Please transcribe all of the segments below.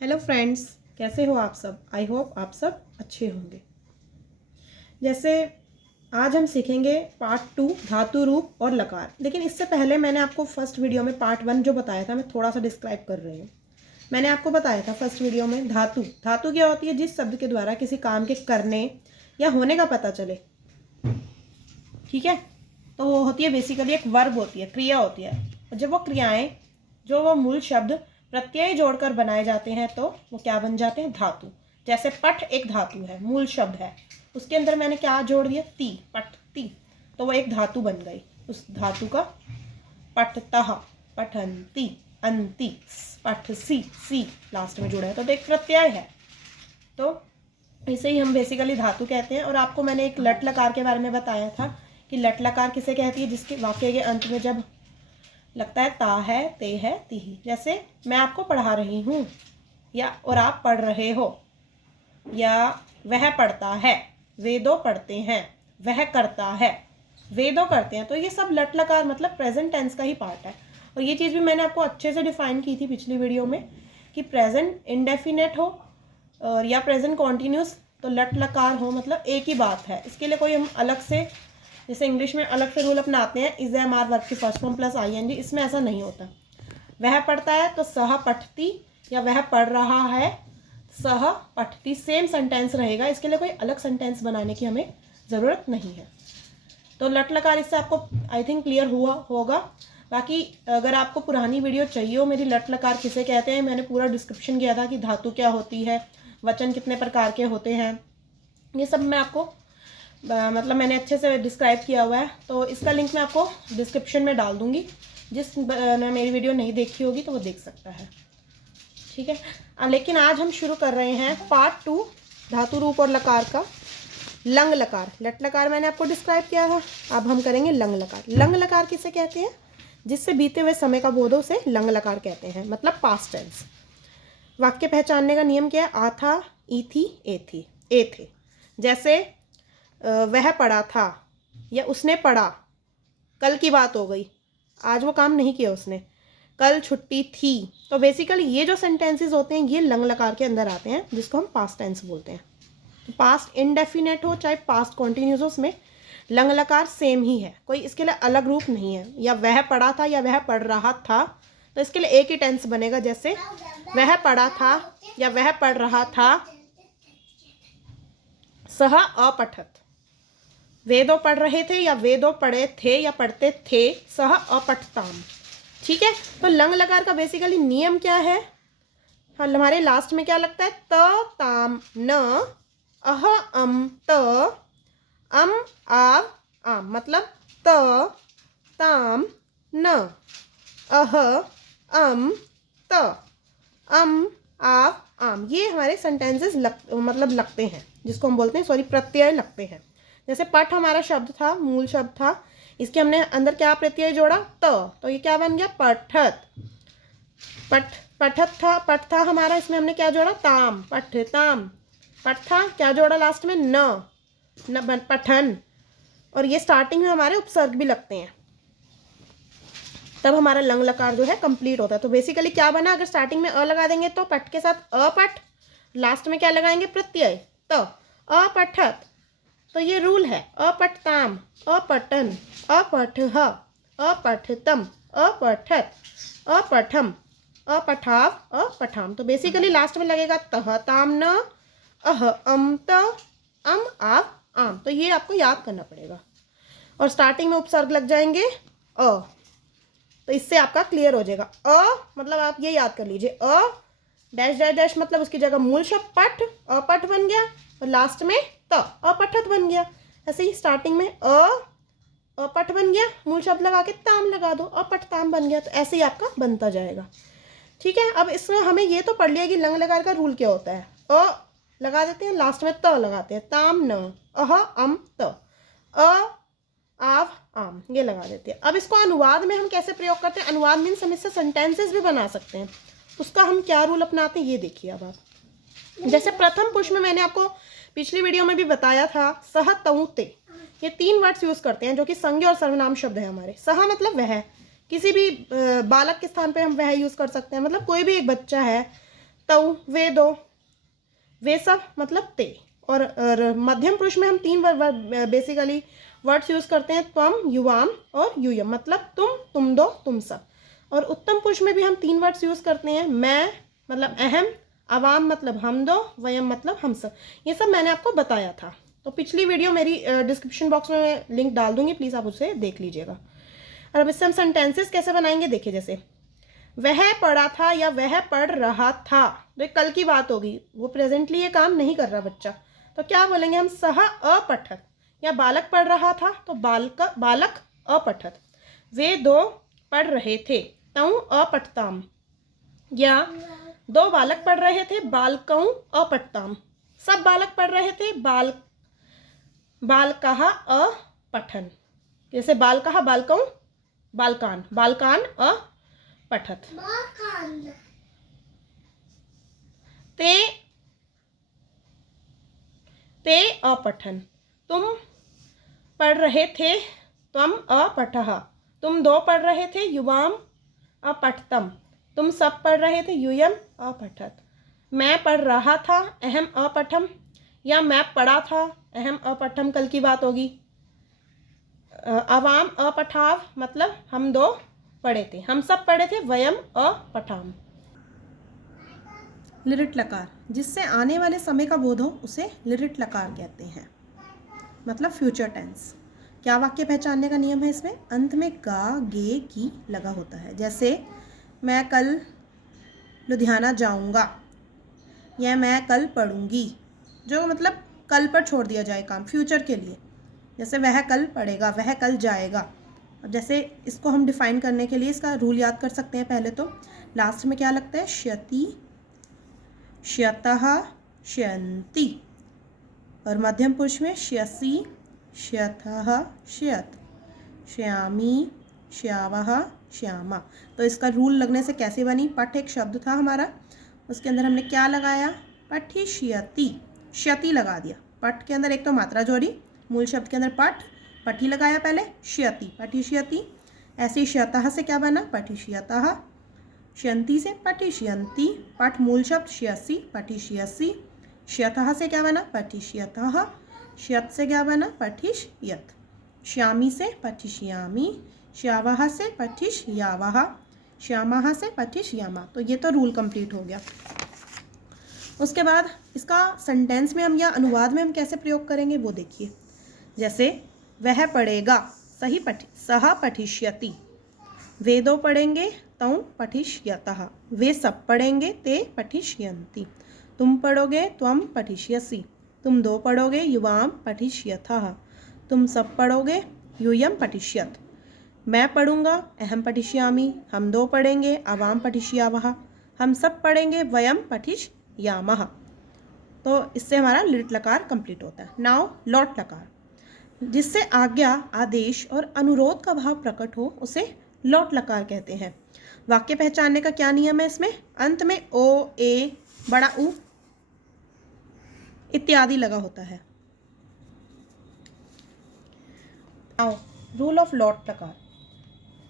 Hello friends, कैसे हो आप सब। आई होप आप सब अच्छे होंगे। जैसे आज हम सीखेंगे पार्ट 2 धातु रूप और लकार। लेकिन इससे पहले मैंने आपको फर्स्ट वीडियो में पार्ट 1 जो बताया था, मैं थोड़ा सा डिस्क्राइब कर रही हूँ। मैंने आपको बताया था फर्स्ट वीडियो में धातु धातु क्या होती है, जिस शब्द के द्वारा किसी काम के करने या होने का पता चले। ठीक है, तो वो होती है बेसिकली एक वर्ब होती है, क्रिया होती है। और जब वो क्रियाएं जो वो मूल शब्द प्रत्यय जोड़कर बनाए जाते हैं तो वो क्या बन जाते हैं, धातु। जैसे पठ एक धातु है, मूल शब्द है, उसके अंदर मैंने क्या जोड़ दिया, ती, पठती, तो वो एक धातु बन गई। उस धातु का पठतः, पठंती, अंति, पठसी, सी लास्ट में जुड़ा है तो एक प्रत्यय है। तो इसे ही हम बेसिकली धातु कहते हैं। और आपको मैंने एक लट लकार के बारे में बताया था कि लट लकार किसे कहती है, जिसके वाक्य के अंत में जब लगता है ता है, ते है, ती। जैसे मैं आपको पढ़ा रही हूँ, या और आप पढ़ रहे हो, या वह पढ़ता है, वे दो पढ़ते हैं, वह करता है, वे दो करते हैं। तो ये सब लट लकार मतलब प्रेजेंट टेंस का ही पार्ट है। और ये चीज़ भी मैंने आपको अच्छे से डिफाइन की थी पिछली वीडियो में कि प्रेजेंट इंडेफिनेट हो और या प्रेजेंट कॉन्टिन्यूस तो लट लकार हो, मतलब एक ही बात है। इसके लिए कोई हम अलग से, जैसे इंग्लिश में अलग से रूल अपनाते हैं, इज एम आर वर्ब की फर्स्ट फॉर्म प्लस ING, इसमें ऐसा नहीं होता। वह पढ़ता है तो सह पठती, या वह पढ़ रहा है सह पठती, सेम सेंटेंस रहेगा। इसके लिए कोई अलग सेंटेंस बनाने की हमें ज़रूरत नहीं है। तो लट लकार इससे आपको आई थिंक क्लियर हुआ होगा। बाकी अगर आपको पुरानी वीडियो चाहिए हो मेरी, लट लकार किसे कहते हैं, मैंने पूरा डिस्क्रिप्शन किया था कि धातु क्या होती है, वचन कितने प्रकार के होते हैं, ये सब मैं आपको मतलब मैंने अच्छे से डिस्क्राइब किया हुआ है। तो इसका लिंक मैं आपको डिस्क्रिप्शन में डाल दूंगी, जिस ने मेरी वीडियो नहीं देखी होगी तो वो देख सकता है। ठीक है, लेकिन आज हम शुरू कर रहे हैं पार्ट 2 धातु रूप और लकार का। लंग लकार, लट लकार मैंने आपको डिस्क्राइब किया था, अब हम करेंगे लंग लकार। लंग लकार किसे कहते हैं, जिससे बीते हुए समय का बोध हो उसे लंग लकार कहते हैं, मतलब पास्ट टेंस। वाक्य पहचानने का नियम क्या है, आ था, ई थी, ए थी, ए थे। जैसे वह पढ़ा था या उसने पढ़ा, कल की बात हो गई, आज वो काम नहीं किया उसने, कल छुट्टी थी। तो बेसिकली ये जो सेंटेंसेस होते हैं ये लंग लकार के अंदर आते हैं, जिसको हम पास्ट टेंस बोलते हैं। तो पास्ट इनडेफिनेट हो चाहे पास्ट कॉन्टिन्यूस हो, उसमें लंग लकार सेम ही है, कोई इसके लिए अलग रूप नहीं है। या वह पढ़ा था या वह पढ़ रहा था, तो इसके लिए एक ही टेंस बनेगा। जैसे वह पढ़ा था या वह पढ़ रहा था, सह अपठत। वे दो पढ़ रहे थे या वे दो पढ़े थे या पढ़ते थे, सह अपठताम। ठीक है, तो लंग लकार का बेसिकली नियम क्या है, हमारे लास्ट में क्या लगता है, त ताम न, अह अम त, अम आव आम, मतलब त ताम न, अह अम त, अम आव आम, ये हमारे सेंटेंसेस मतलब लगते हैं, जिसको हम बोलते हैं, सॉरी, प्रत्यय लगते हैं। जैसे पठ हमारा शब्द था, मूल शब्द था, इसके हमने अंदर क्या प्रत्यय जोड़ा, तो ये क्या बन गया, पठत। पठत था, पठ था हमारा, इसमें हमने क्या जोड़ा, ताम, पठताम। पठ था, क्या जोड़ा लास्ट में, न पठन। और ये स्टार्टिंग में हमारे उपसर्ग भी लगते हैं, तब हमारा लंग लकार जो है कंप्लीट होता है। तो बेसिकली क्या बना, अगर स्टार्टिंग में अ लगा देंगे तो पठ के साथ अपठ, लास्ट में क्या लगाएंगे, प्रत्यय, तो अपठत। तो ये रूल है, अपठताम, अपठन, अपठः, अपठतम, अपठत, अपठम, अपठाव, अपठाम। तो बेसिकली लास्ट में लगेगा तह ताम न, अह अम त, अम आव आम। तो ये आपको याद करना पड़ेगा। और स्टार्टिंग में उपसर्ग लग जाएंगे अ, तो इससे आपका क्लियर हो जाएगा। मतलब आप ये याद कर लीजिए, डैश डैश डैश, मतलब उसकी जगह मूल शब्द पठ, अपठ बन गया, और लास्ट में त, अपठत बन गया। ऐसे ही स्टार्टिंग में अपठ बन गया, मूल शब्द लगा के ताम लगा दो, अपठ ताम बन गया। तो ऐसे ही आपका बनता जाएगा। ठीक है, अब इसमें हमें ये तो पढ़ लिया कि लंग लकार का रूल क्या होता है, लगा देते हैं, लास्ट में त लगाते हैं, ताम न, अह अम त, आव आम, ये लगा देते हैं। अब इसको अनुवाद में हम कैसे प्रयोग करते हैं, अनुवाद मीन्स हम इससे सेंटेंसेस भी बना सकते हैं। उसका हम क्या रूल अपनाते हैं ये देखिए। अब आप जैसे प्रथम पुरुष में मैंने आपको पिछली वीडियो में भी बताया था, सह तऊ ते, ये 3 वर्ड्स यूज करते हैं जो कि संज्ञा और सर्वनाम शब्द है हमारे। सह मतलब वह, किसी भी बालक के स्थान पे हम वह यूज कर सकते हैं, मतलब कोई भी एक बच्चा है तऊ, वे दो, वे सब मतलब ते। और मध्यम पुरुष में हम तीन बेसिकली वर्ड्स यूज करते हैं, त्वम, युवाम और यूयम मतलब तुम दो, तुम सब। और उत्तम पुरुष में भी हम तीन वर्ड्स यूज करते हैं, मैं मतलब अहम, अवाम मतलब हम दो, वयम मतलब हम सब। ये सब मैंने आपको बताया था, तो पिछली वीडियो मेरी डिस्क्रिप्शन बॉक्स में लिंक डाल दूंगी, प्लीज़ आप उसे देख लीजिएगा। और अब इससे हम सेंटेंसेस कैसे बनाएंगे, देखिए जैसे वह पढ़ा था या वह पढ़ रहा था, तो कल की बात होगी, वो प्रेजेंटली ये काम नहीं कर रहा बच्चा, तो क्या बोलेंगे हम, सह अपठत। या बालक पढ़ रहा था तो बालक अपठत। वे दो पढ़ रहे थे, तऊ अपठताम। या दो बालक पढ़ रहे थे, बालकऊ अपठताम। सब बालक पढ़ रहे थे, बालकः अपठन। जैसे बालकः बालकऊ, बालकान अपठत। ते अपठन। तुम पढ़ रहे थे, त्वम अपठः। तुम दो पढ़ रहे थे, युवाम अपठतम। तुम सब पढ़ रहे थे, यूयम अपठत। मैं पढ़ रहा था, अहम अपठम। या मैं पढ़ा था, अहम अपठम, कल की बात होगी। अवाम अपठाव मतलब हम दो पढ़े थे, हम सब पढ़े थे, वयम अपठाम। लिरिट लकार, जिससे आने वाले समय का बोध हो उसे लिरिट लकार कहते हैं, मतलब फ्यूचर टेंस। क्या वाक्य पहचानने का नियम है इसमें, अंत में गा, गे, की लगा होता है। जैसे मैं कल लुधियाना जाऊंगा, या मैं कल पढ़ूंगी, जो मतलब कल पर छोड़ दिया जाए काम, फ्यूचर के लिए। जैसे वह कल पढ़ेगा, वह कल जाएगा। अब जैसे इसको हम डिफाइन करने के लिए इसका रूल याद कर सकते हैं। पहले तो लास्ट में क्या लगता है, श्यति, श्यतः, श्यन्ति। और मध्यम पुरुष में श्यसि, श्यथः, श्यत, श्यामी, श्यावः, श्यामा। तो इसका रूल लगने से कैसे बनी, पठ एक शब्द था हमारा, उसके अंदर हमने क्या लगाया, पठिष्यति, श्यति लगा दिया। पठ के अंदर एक तो मात्रा जोड़ी, मूल शब्द के अंदर पठी लगाया पहले, श्यति, पठिष्यति। ऐसे ही श्यतः से क्या बना, पठिष्यतः। श्यन्ति से पठिष्यन्ति, पठ मूल शब्द श्यसि, पठिष्यसि। श्यतः से क्या बना, पठिष्यतः। श्यत से क्या बना, पठिष्यत। श्यामी से पठिष्यामी, श्यावः से पठिष्यावः, श्यामः से पठिष्यामा। तो ये तो रूल कंप्लीट हो गया। उसके बाद इसका सेंटेंस में हम या अनुवाद में हम कैसे प्रयोग करेंगे वो देखिए। जैसे वह पढ़ेगा, सह पठिष्यति। वे दो पढ़ेंगे, तऊ पठिष्यतः। वे सब पढ़ेंगे, ते पठिष्यन्ति। तुम पढ़ोगे, त्वम पठिष्यसि। तुम दो पढ़ोगे, युवाम पठिष्यथः। तुम सब पढ़ोगे, यूयम पठिष्यत। मैं पढ़ूंगा, अहम पठिष्यामि। हम दो पढ़ेंगे, अवाम पठिष्यावः। हम सब पढ़ेंगे, वयम पठिष्यामः। तो इससे हमारा लिट लकार कंप्लीट होता है। नाउ लॉट लकार, जिससे आज्ञा, आदेश और अनुरोध का भाव प्रकट हो उसे लॉट लकार कहते हैं। वाक्य पहचानने का क्या नियम है इसमें, अंत में ओ, ए, बड़ा ऊ इत्यादि लगा होता है। नाउ रूल ऑफ लॉट लकार,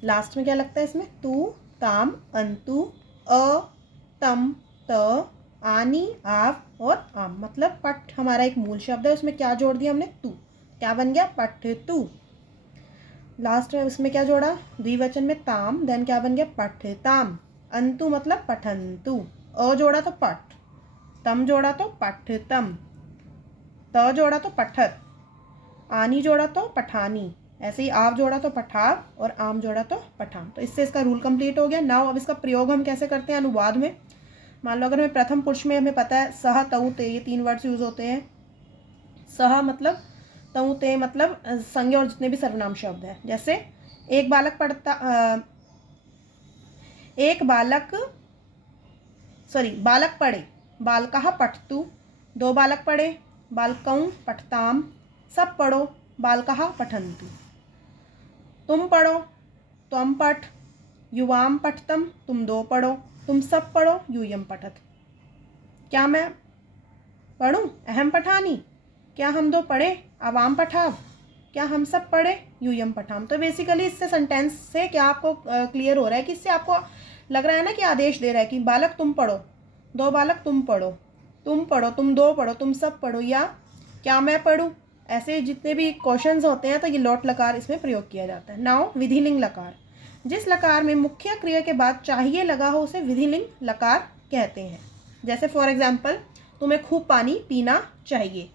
लास्ट में क्या लगता है इसमें, तू, ताम, अंतु, अ, तम, त, आनी, आप और आम। मतलब पठ हमारा एक मूल शब्द है, उसमें क्या जोड़ दिया हमने, तू। क्या बन गया, पठ तू। लास्ट में उसमें क्या जोड़ा, द्विवचन में ताम, देन क्या बन गया, पठ ताम। अंतु मतलब पठंतु। अ जोड़ा तो पठ, तम जोड़ा तो पठ तम, त जोड़ा तो पठत, आनी जोड़ा तो पठानी, ऐसे ही आव जोड़ा तो पठाव और आम जोड़ा तो पठाम। तो इससे इसका रूल कंप्लीट हो गया। नाउ अब इसका प्रयोग हम कैसे करते हैं अनुवाद में। मान लो अगर हमें प्रथम पुरुष में हमें पता है सह, तऊ, ते, ये तीन वर्ड्स यूज होते हैं। सह मतलब, तऊ, ते मतलब संज्ञा और जितने भी सर्वनाम शब्द हैं। जैसे एक बालक पढ़े, बालकः पठतु। दो बालक पढ़े, बालकौ पठताम। सब पढ़ो, बालकः पठन्तु। तुम पढ़ो, त्वम पठ। युवाम पठतम, तुम दो पढ़ो। तुम सब पढ़ो, यूयम पठत। क्या मैं पढ़ूं, अहम पठानी। क्या हम दो पढ़े, अवाम पठाव। क्या हम सब पढ़े, यूयम पठाम। तो बेसिकली इससे सेंटेंस से क्या आपको क्लियर हो रहा है कि इससे आपको लग रहा है ना कि आदेश दे रहा है कि बालक तुम पढ़ो, दो बालक तुम पढ़ो, तुम पढ़ो, तुम दो पढ़ो, तुम सब पढ़ो, या क्या मैं पढ़ूं। ऐसे जितने भी क्वेश्चंस होते हैं तो ये लोट लकार इसमें प्रयोग किया जाता है। नाउ विधिलिंग लकार, जिस लकार में मुख्य क्रिया के बाद चाहिए लगा हो उसे विधिलिंग लकार कहते हैं। जैसे फॉर एग्जाम्पल, तुम्हें खूब पानी पीना चाहिए,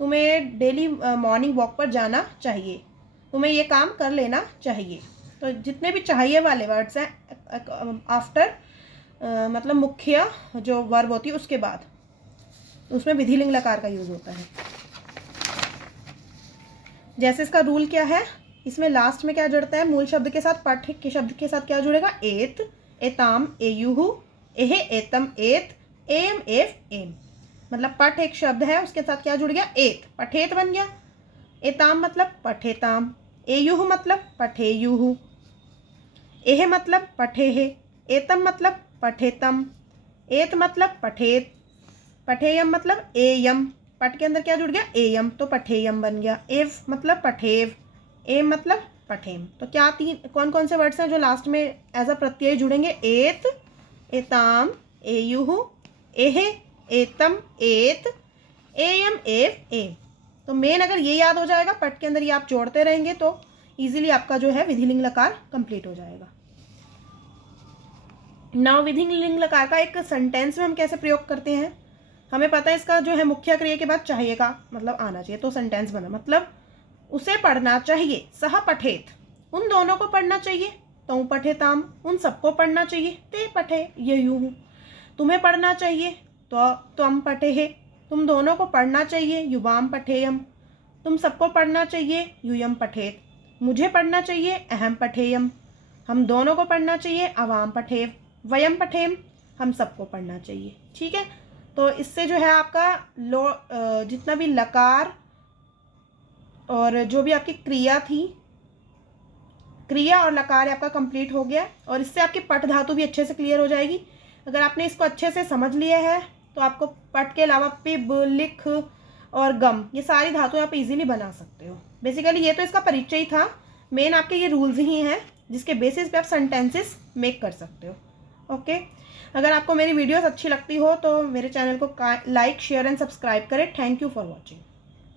तुम्हें डेली मॉर्निंग वॉक पर जाना चाहिए, तुम्हें ये काम कर लेना चाहिए। तो जितने भी चाहिए वाले वर्ड्स हैं आफ्टर मतलब मुख्य जो वर्ब होती है उसके बाद, उसमें विधिलिंग लकार का यूज होता है। जैसे इसका रूल क्या है, इसमें लास्ट में क्या जुड़ता है, मूल शब्द के साथ पाठ्य के शब्द के साथ क्या जुड़ेगा, एत, एताम, एयुहु, एहे, एतम, एत, एम, एफ, एम। मतलब पठ एक शब्द है, उसके साथ क्या जुड़ गया, एत, पठेत बन गया। एताम मतलब पठेताम, एयुहु मतलब पठेयुहु, एहे मतलब पठेहे, एतम मतलब पठेतम, एत मतलब पठेत, पठेयम मतलब एयम, पट के अंदर क्या जुड़ गया, एयम, तो पठेयम बन गया। एव मतलब पठेव, एम मतलब पठेम। तो क्या कौन कौन से वर्ड्स हैं जो लास्ट में एज अ प्रत्यय जुड़ेंगे, एत, एताम, एयुहु, एहे, एतम, एत, एयम, एव, एम। तो मेन अगर ये याद हो जाएगा, पट के अंदर ये आप जोड़ते रहेंगे तो इजीली आपका जो है विधिलिंग लकार कंप्लीट हो जाएगा। नाउ विधिलिंग लकार का एक सेंटेंस में हम कैसे प्रयोग करते हैं, हमें पता है इसका जो है मुख्य क्रिया के बाद चाहिए का मतलब आना चाहिए। तो सेंटेंस बना, मतलब उसे पढ़ना चाहिए, सह पठेत, उन दोनों को पढ़ना चाहिए, तऊ पठेताम, उन सबको पढ़ना चाहिए, ते पठे, ये यूं। तुम्हें पढ़ना चाहिए तो त्वम पठेहे, तुम दोनों को पढ़ना चाहिए, युवाम पठेयम, तुम सबको पढ़ना चाहिए, यूयम पठेत, मुझे पढ़ना चाहिए, अहम पठेयम, हम दोनों को पढ़ना चाहिए, अवाम पठेव, वयम पठेम, हम सबको पढ़ना चाहिए। ठीक है, तो इससे जो है आपका जितना भी लकार और जो भी आपकी क्रिया थी, क्रिया और लकार आपका कंप्लीट हो गया, और इससे आपकी पट धातु भी अच्छे से क्लियर हो जाएगी। अगर आपने इसको अच्छे से समझ लिया है तो आपको पट के अलावा पिब, लिख और गम, ये सारी धातुएं आप इजीली बना सकते हो। बेसिकली ये तो इसका परिचय ही था, मेन आपके ये रूल्स ही हैं जिसके बेसिस पे आप सेंटेंसेस मेक कर सकते हो। ओके, अगर आपको मेरी वीडियोस अच्छी लगती हो तो मेरे चैनल को लाइक, शेयर एंड सब्सक्राइब करें। Thank you for watching.